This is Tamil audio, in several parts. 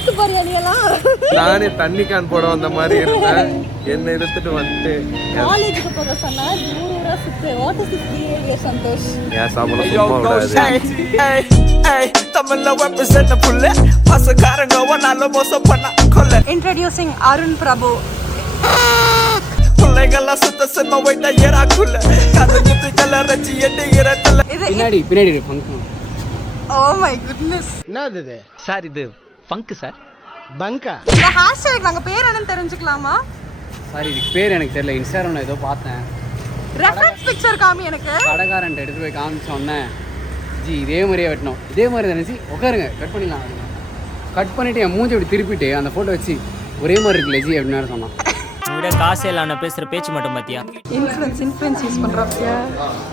மாஸ்க் போறியா நீ எல்லாம்? நானே தண்ணி கேன் போட வந்த மாதிரி இருந்தேன். என்ன எடுத்துட்டு வந்து காலேஜுக்கு போக சொன்னா ஊரூரா சுத்து. What is this behaviour Santhosh? ஏன் சாப்பிட சும்மா விடாது. தமிழ்ல ரெப்ரசன்ட் புள்ள பசக்காரங்க ஒன்னால மோசம் பண்ண கொல்ல. இன்ட்ரோடியூசிங் அருண் பிரபு. பிள்ளைகள்லாம் சுத்த செம்ம வைட்டா ஏறாக்குள்ள கதைக்கு கலர் ரச்சி எட்டு இரட்டல பின்னாடி ஃபங்க். Oh my goodness. என்னது இது சார் இது ஃபங்க் சார். பங்கா? இந்த ஹேஷ்டேக் நாங்க பேர் என்னன்னு தெரிஞ்சுக்கலாமா? சார் இதுக்கு பேர் எனக்கு தெரியல. இன்ஸ்டாகிராம்ல ஏதோ பார்த்தேன். ரெஃபரன்ஸ் பிக்சர் காமி எனக்கு. கடைக்காரன்ட்ட எடுத்து போய் காமிச்சோன்னே ஜி இதே மாதிரியே வெட்டணும். இதே மாதிரி நினச்சி உட்காருங்க கட் பண்ணிடலாம். கட் பண்ணிவிட்டு என் மூஞ்சி அப்படி திருப்பிட்டு அந்த ஃபோட்டோ வச்சு ஒரே மாதிரி இருக்குல்ல ஜி அப்படின்னு சொன்னான். விட காசு எல்லாம் பேசுகிற பேச்சு மட்டும் பார்த்தியா? Influence use பண்ணுறாப்பியா?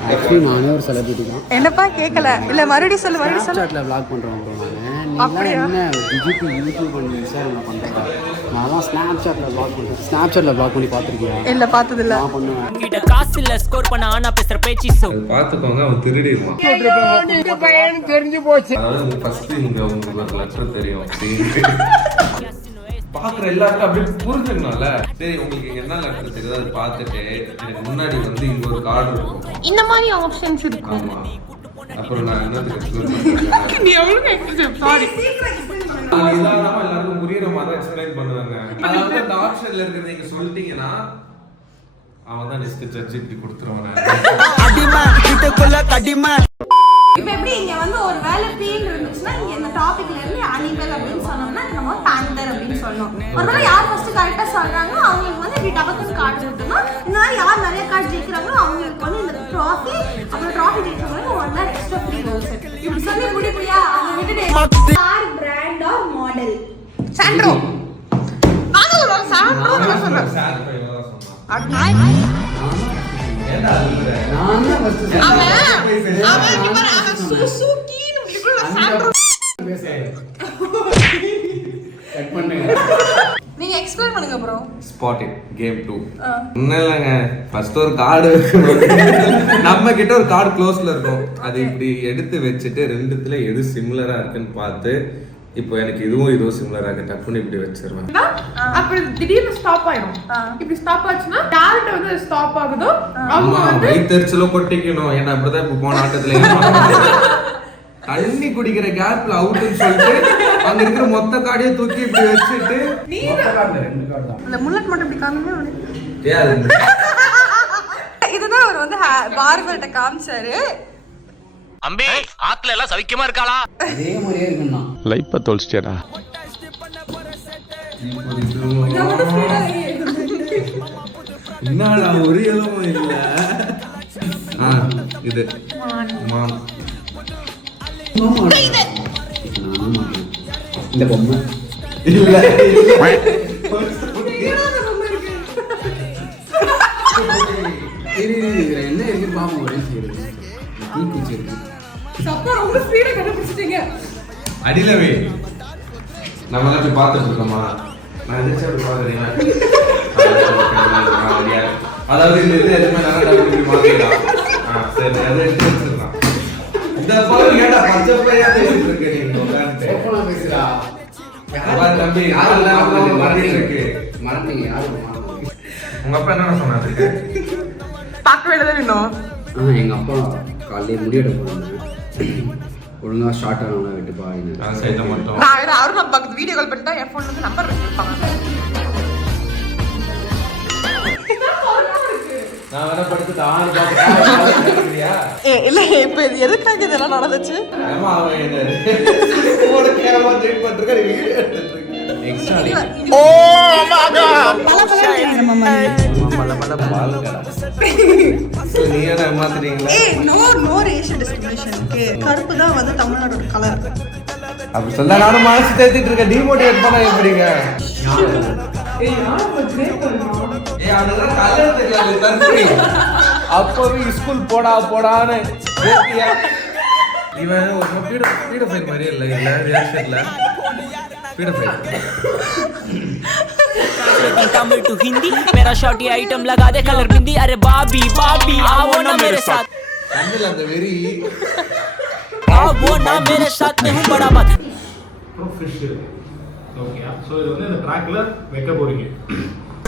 ஆக்சுவலி நானே ஒரு செலிபிரிட்டி தான். என்னப்பா கேட்கல? இல்லை மறுபடியும் சொல்லு. ஸ்னாப்சாட்டில் வ்ளாக் பண்ணுறோம் ப்ரோ. நான் என்ன டிஜிபி யூடியூப் பண்ணி இன்ஸ்டாகிராமில் பண்ணுறேன். நான்லாம் ஸ்னாப்சாட்டில் வ்ளாக் பண்ணுறேன். ஸ்னாப்சாட்டில் வ்ளாக் பண்ணி பார்த்துருக்கியா? இல்லை பார்த்ததில்ல. நான் பண்ணுவேன். உங்ககிட்ட காசு இல்லை ஸ்கோர் பண்ண ஆனா பேசுகிற பேச்சு. பார்த்துக்கோங்க, அவன் திருடிடுவான். தெரிஞ்சு போச்சு. அதாவது ஃபர்ஸ்ட் இங்க உங்களுக்கு லெட்டர் தெரியும் பாக்குற எல்லாருக்கும் அப்படியே புரிஞ்சுக்கணும்ல. சரி உங்களுக்கு என்ன லெட்டர் தெரியுது அதை பார்த்துட்டு எனக்கு முன்னாடி வந்து இங்க ஒரு கார்டு இருக்கும். இந்த மாதிரி ஆப்ஷன்ஸ் இருக்கும். ஆமா, அப்புறம் நான் என்னத்துக்கு எக்ஸ்பிளைன் பண்ணுவேன். நீ எவ்வளவு எக்ஸ்பிளைன் சாரி. இல்லாம எல்லாருக்கும் புரியுற மாதிரி எக்ஸ்பிளைன் பண்ணுவாங்க. அதாவது அந்த ஆப்ஷன்ல இருக்கிறது நீங்க சொல்லிட்டீங்கன்னா அவன் தான் நெக்ஸ்ட் ஜட்ஜ் இப்படி கொடுத்துருவாங்க. அடிமை கிட்டக்குள்ள கடிமை. இப்போ எப்படி இங்க வந்து ஒரு வேலை தீம் இருந்துச்சுன்னா இங்க இந்த டாபிக்ல இருந்து அனிமல் அப்படின்னு சொன்னோம்னா நம்ம பேந்தர் அப்படின்னு சொல்லணும். ஒருவேளை யார் ஃபர்ஸ்ட் கரெக்டா சொல்றாங்களோ அவங்களுக்கு வந்து இப்படி டபக்குன்னு கார்டு கொடுத்தோம்னா இந்த மாதிரி யார் நிறைய கார்டு ஜெயிக்கிறாங்களோ அவங்களுக்கு வந்து இந்த ட்ராஃபி அப்புறம் ட்ராஃபி ஜெயிச்சவங்களுக்கு ஒன் லேக் எக்ஸ்ட்ரா ஃப்ரீ கோல் செட். இப்படி சொல்லி முடிப்பியா? அவங்க விட்டுட்டு car brand or model. Santro. நான் சொல்றேன் சாண்ட்ரோ நான் சொல்றேன். சார் போய் வர சொன்னா அவன் சுசுகின்னு இப்படி சாண்ட்ரோ. கட் பண்ணுங்க. நீங்க எக்ஸ்பிளைன் பண்ணுங்க ப்ரோ. ஸ்பாட்டிங் கேம் 2 ஒன்னும் இல்லைங்க. ஃபர்ஸ்ட் ஒரு கார்டு நம்ம கிட்ட ஒரு கார்டு க்ளோஸ்ல இருக்கும். அது இப்படி எடுத்து வச்சுட்டு ரெண்டுத்துல எது சிமிலரா இருக்குன்னு பார்த்து இப்போ எனக்கு இதுவும் சிமிலரா இருக்கு டப்புன்னு இப்படி வச்சிருவேன். அப்ப திடீர்னு ஸ்டாப் ஆயிடும். இப்படி ஸ்டாப் ஆச்சுன்னா டார்ட் வந்து ஸ்டாப் ஆகுதோ அவங்க வந்து வயித்தெரிச்சல கொட்டிக்கணும். ஏன்னா அப்படிதான் இப்போ போன ஆட்டத்துல தண்ணி குடிக்கிற கேப்ல அவுட்னு சொல்லிட்டு அங்க இருக்கிற மொத்த கார்டையே தூக்கி இப்படி வச்சுட்டு அந்த முல்லட் மட்டும் இப்படி காமிங்க. ஏன் இதுதான் அவர் வந்து பார்பர்ட்ட காமிச்சாரு. அம்பே ஆத்துல எல்லாம் சவிக்கமா இருக்காளா? அதே மாதிரியே இருக்குண்ணா. லைப்ப தொலைச்சிட்டேடா. என்னடா ஒரு எலமும் இல்ல. இது மான். இந்த பொம்மை இல்ல என்ன இருக்கு பாப்போம். ஒரே சீரு தீக்குச்சி இருக்கு. சப்பா ரொம்ப ஸ்பீடா கண்டுபிடிச்சிட்டீங்க. அடிலவே நம்ம அப்படி பார்த்துட்டு இருக்கோமா? நான் எதிர்த்து அப்படி பார்க்குறேன். அதாவது இந்த இது எதுவுமே நல்லா இப்படி மாற்றிடலாம். சரி அதை எடுத்து வச்சிடலாம். இந்த பால் ஏடா பச்சை பையா பேசிட்டு இருக்க நீங்க உட்கார்ந்து ஓப்பனா பேசுறா. யார் தம்பி யாரெல்லாம் மறந்துட்டு இருக்கு? மறந்தீங்க யாரும் உங்க அப்பா என்ன சொன்னாரு? பார்க்க வேண்டியது இன்னும். எங்க அப்பா காலையில முடியெடுக்க போனாங்க. ஒழுங்கா ஷார்ட் ஆனவங்க விட்டுப்பா. நான் சைட மட்டும் நான் வேற அருண் அப்பாக்கு வீடியோ கால் பண்ணிட்டா என் ஃபோன்ல இருந்து நம்பர் வச்சிருப்பாங்க. நான் வேற படுத்து 6 பாக்கறியா? இல்ல இப்ப இது எதுக்காக இதெல்லாம் நடந்துச்சு? ஏமா அவன் என்ன போட கேமரா ட்ரீட் பண்றக்க வீடியோ எடுத்துட்டு இருக்கு. எக்ஸ்ட்ராலி ஓ மகா நீ என்ன மாத்துறீங்களா? No racial discrimination. கருப்பு தான் வந்து தமிழ்நாடோட கலர். அப்படி சொல்ல நானும் மனசு தேத்திட்டு இருக்கேன். டிமோட்டிவேட் பண்ண எப்படிங்க? அதெல்லாம் கலர் தெரியாது தற்பி. அப்பவே ஸ்கூல் போடான்னு இவன் ஒரு பீடோஃபைல் மாதிரியே இல்லை. இல்லை ரியாக்ஷன்ல पीडोफाइल तमिल टू हिंदी मेरा शॉर्टी आइटम लगा दे कलर बिंदी अरे बाबी बाबी आओ ना मेरे साथ तमिल அந்த வெரி आओ ना मेरे साथ मैं हूं बड़ा बात प्रोफेशनल ஓகேயா ஸோ இது வந்து இந்த ட்ராக்ல வைக்க போறீங்க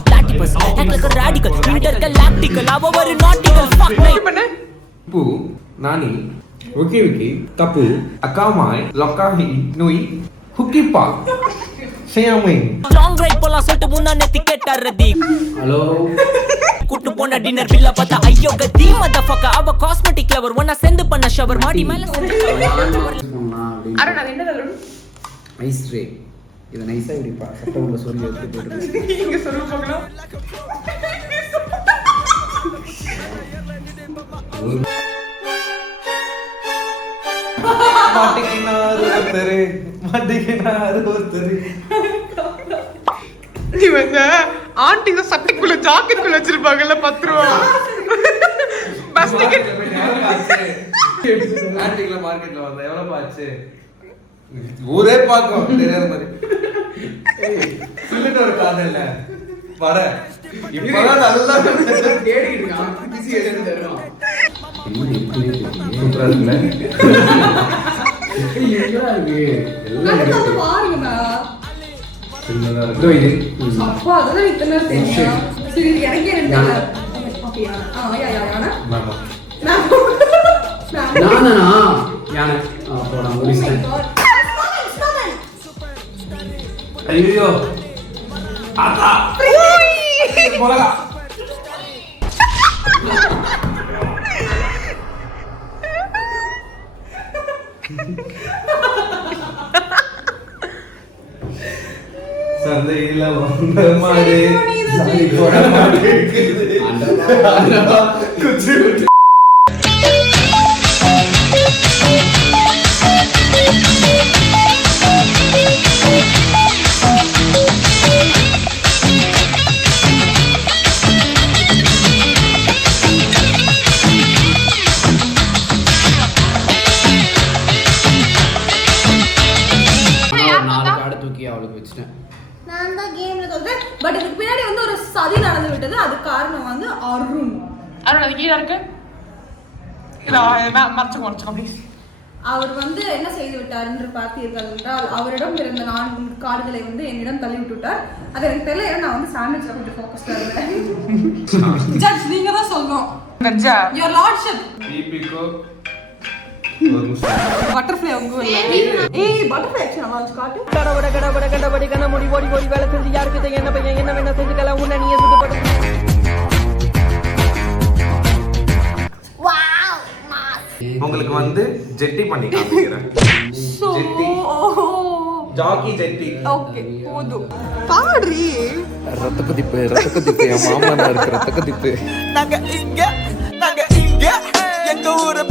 Platypus, act like a radical, intergalactical, our very nautical, fuck night. Pu, Nani, Wiki Wiki, Tapu, Akamai, Lokahi, Nui, Hukipa, Sayaming. Long ride போலாம் சொல்லிட்டு முன்னாடி திக்கெட்டாரதி ஹலோ கூட்டு போன டின்னர் பில்ல பார்த்தா ஐயோ கதி மதஃபக்கா அவ காஸ்மெட்டிக் லவர் ஒன்னா செந்து பண்ண ஷவர் மாடி மேல அருண் அது என்னது அருண் ஐஸ் ரே இதை நைஸாக இப்படி சட்டை உள்ள சொல்லி எடுத்து போட்டு நீங்க சொல்ல போகலாம் இவங்க ஆண்டிங்க சட்டைக்குள்ள ஜாக்கெட்டுக்குள்ள வச்சிருப்பாங்கல்ல 10 ரூபா பஸ் டிக்கெட் மார்க்கெட்ல வந்தா எவ்வளவு ஆச்சு ஊரே பார்க்கும் தெரியாத மாதிரி சொல்லிட்டு ஒரு காதல் இல்ல வர இப்பதான் நல்லா தேடிட்டு இருக்கான் பிசி எடுத்து தருவான் சூப்பரா இருக்குல்ல எங்கடா இருக்கு எல்லாம் அடுத்து பாருங்கண்ணா. சின்னதா இதோ இருக்கு இது அப்பா, அதெல்லாம் இத்தனை நேரம் தெரியும். சரி, இது எனக்கே ரெண்டு யானை. அப்படியா? யானை. ஆமா. நான் நானா யானை போடா முடிச்சிட்டேன் ஐயோ ஆத்தா போலா சந்தையில வந்த மாடு சாமி போட மாடு குச்சி நான் தான் கேம்ல தோத்தேன். பட் இதுக்கு பின்னாடி வந்து ஒரு சதி நடந்து விட்டது. அது காரணம் வந்து அருண். அருண் அது கீழே இருக்கு மறைச்சுக்கோ ப்ளீஸ். அவர் வந்து என்ன செய்து விட்டார் என்று பார்த்தீர்கள் என்றால் அவரிடம் இருந்த 4 கார்டுகளை வந்து என்னிடம் தள்ளி விட்டு விட்டார். அது எனக்கு தெரியல, ஏன்னா நான் வந்து சாண்ட்விச்ல கொஞ்சம் ஃபோக்கஸ்டா இருந்தேன். ஜட்ஜ் நீங்க தான் சொல்லணும். வெஜ்ஜா யுவர் லார்ட்ஷிப். பிபிகோ ஒரு நிமிஷம் பட்டர்ஃப்ளை உங்க ஏய் பட்டர்ஃப்ளை ஆக்சுவலா நல்லா இருந்துச்சு காட்டு. கடவட கடவட கடவடி கன முடி ஓடி ஓடி வேலை செஞ்சு யாருக்கு என்ன பையன் என்ன வேணா செஞ்சுக்கலாம் உன்னை நீயே சுட்டுப்பட்டு வாவ் உங்களுக்கு வந்து ஜெட்டி பண்ணி காமிக்கிறேன் ஜெட்டி ஜாக்கி ஜெட்டி ஓகே போதும் பாடுறீ. ரத்த குதிப்பு என் மாமனா இருக்கு ரத்த குதிப்பு நாங்க இங்க எங்க ஊரு